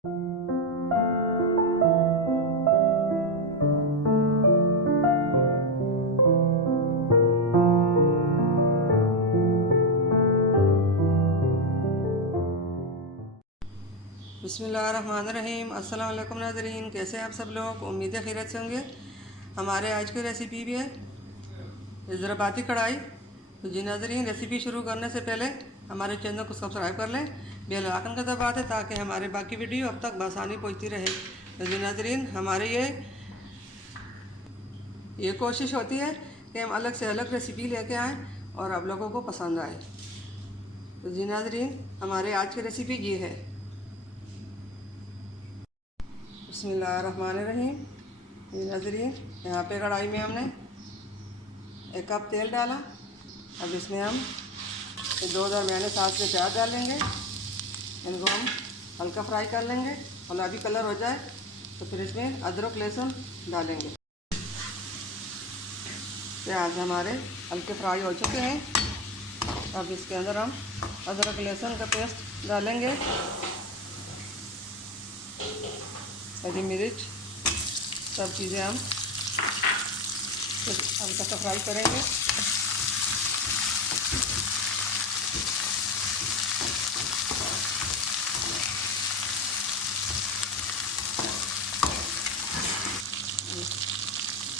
बिस्मिल्लाहिर्रहमानिर्रहीम। अस्सलाम वालेकुम नाज़रीन, कैसे हैं आप सब लोग? उम्मीद है खैरियत से होंगे। हमारे आज की रेसिपी भी है ज़रबाती कढ़ाई। तो जी नाज़रीन, रेसिपी शुरू करने से पहले हमारे चैनल को सब्सक्राइब कर लें, बेल आइकन का दबा दें ताकि हमारे बाकी वीडियो अब तक बआसानी पहुँचती रहे। तो जी नाज़रीन, हमारे ये कोशिश होती है कि हम अलग से अलग रेसिपी लेके आएँ और आप लोगों को पसंद आए। तो जी नाज़रीन, हमारे आज की रेसिपी ये है। बिस्मिल्लाहिर्रहमानिर्रहीम। ये नाज़रीन, यहाँ पे कढ़ाई में हमने 1 कप तेल डाला। अब इसमें हम 2 दरमियाने साइज़ के प्याज डालेंगे। इनको हम हल्का फ्राई कर लेंगे, गुलाबी कलर हो जाए तो फिर इसमें अदरक लहसुन डालेंगे। प्याज हमारे हल्के फ्राई हो चुके हैं। अब इसके अंदर हम अदरक लहसुन का पेस्ट डालेंगे, हरी मिर्च, सब चीज़ें हम हल्का सा फ्राई करेंगे।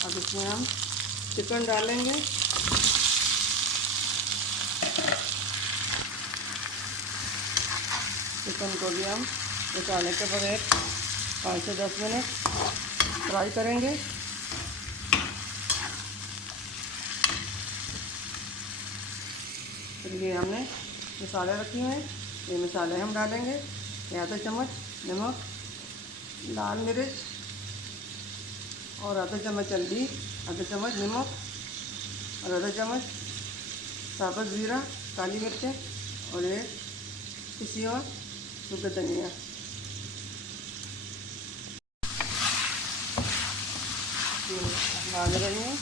अब इसमें हम चिकन डालेंगे। चिकन को भी हम निकालने के बगैर 5 से 10 मिनट फ्राई करेंगे। फिर ये हमने मसाले रखे हुए हैं, ये मसाले हम डालेंगे। आधा चम्मच नमक, लाल मिर्च और आधा चम्मच हल्दी, आधा चम्मच नमक और आधा चम्मच साबुत ज़ीरा, काली मिर्चें और एक पिसी और सूखा धनिया। डाल रही हूँ।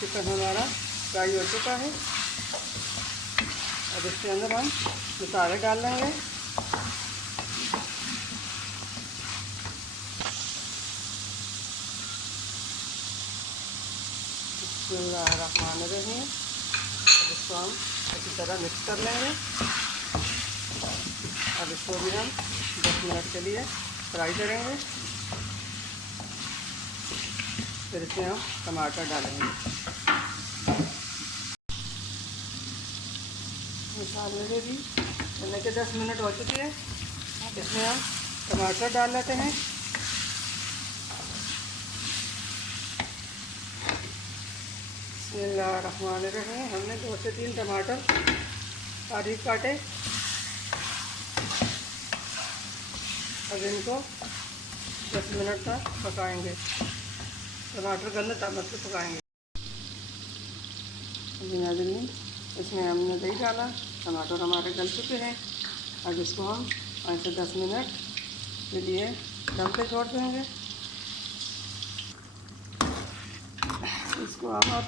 चिकन हमारा फ्राई हो चुका है। अब इसके अंदर हम मसाले डाल लेंगे। बिस्मिल्लाहिर्रहमानिर्रहीम। अब इसको हम अच्छी तरह मिक्स कर लेंगे। अब इसको भी हम 10 मिनट के लिए फ्राई करेंगे। फिर इसमें हम टमाटर डालेंगे। मसाले में भी चलने के 10 मिनट हो चुके हैं। इसमें हम टमाटर डाल लेते हैं। बिस्मिल्लाहिर्रहमानिर्रहीम। हमने 2 से 3 टमाटर बारीक काटे। अब इनको 10 मिनट तक पकाएंगे। टमाटर गलने तक पकाएंगे। नाज़रीन, इसमें हमने दही डाला। टमाटर हमारे गल चुके हैं। अब इसको हम 5 से 10 मिनट के लिए दम पे छोड़ देंगे। इसको हम अब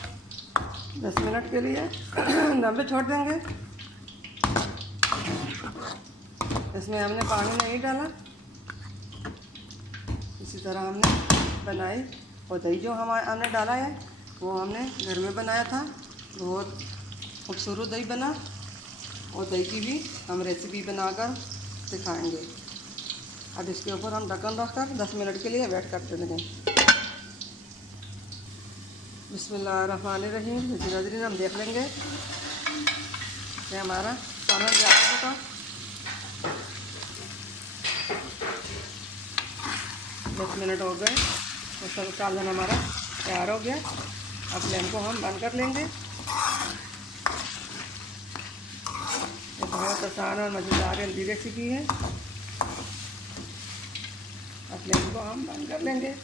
10 मिनट के लिए दम पे छोड़ देंगे। इसमें हमने पानी नहीं डाला। इसी तरह हमने बनाई। और दही जो हमने डाला है वो हमने घर में बनाया था। बहुत खूबसूरत दही बना। और दही की भी हम रेसिपी बनाकर दिखाएंगे। अब इसके ऊपर हम ढक्कन रखकर 10 मिनट के लिए वेट करते रहेंगे। बिस्मिल्लाहिर्रहमानिर्रहीम। नाज़रीन, हम देख लेंगे कि हमारा खाना तैयार होगा। 10 मिनट हो गए और सब सालन हमारा तैयार हो गया। अब फ्लेम को हम बंद कर लेंगे। ये बहुत आसान और मज़ेदार हेल्दी रेसिपी है। अब फ्लेम को हम बंद कर लेंगे।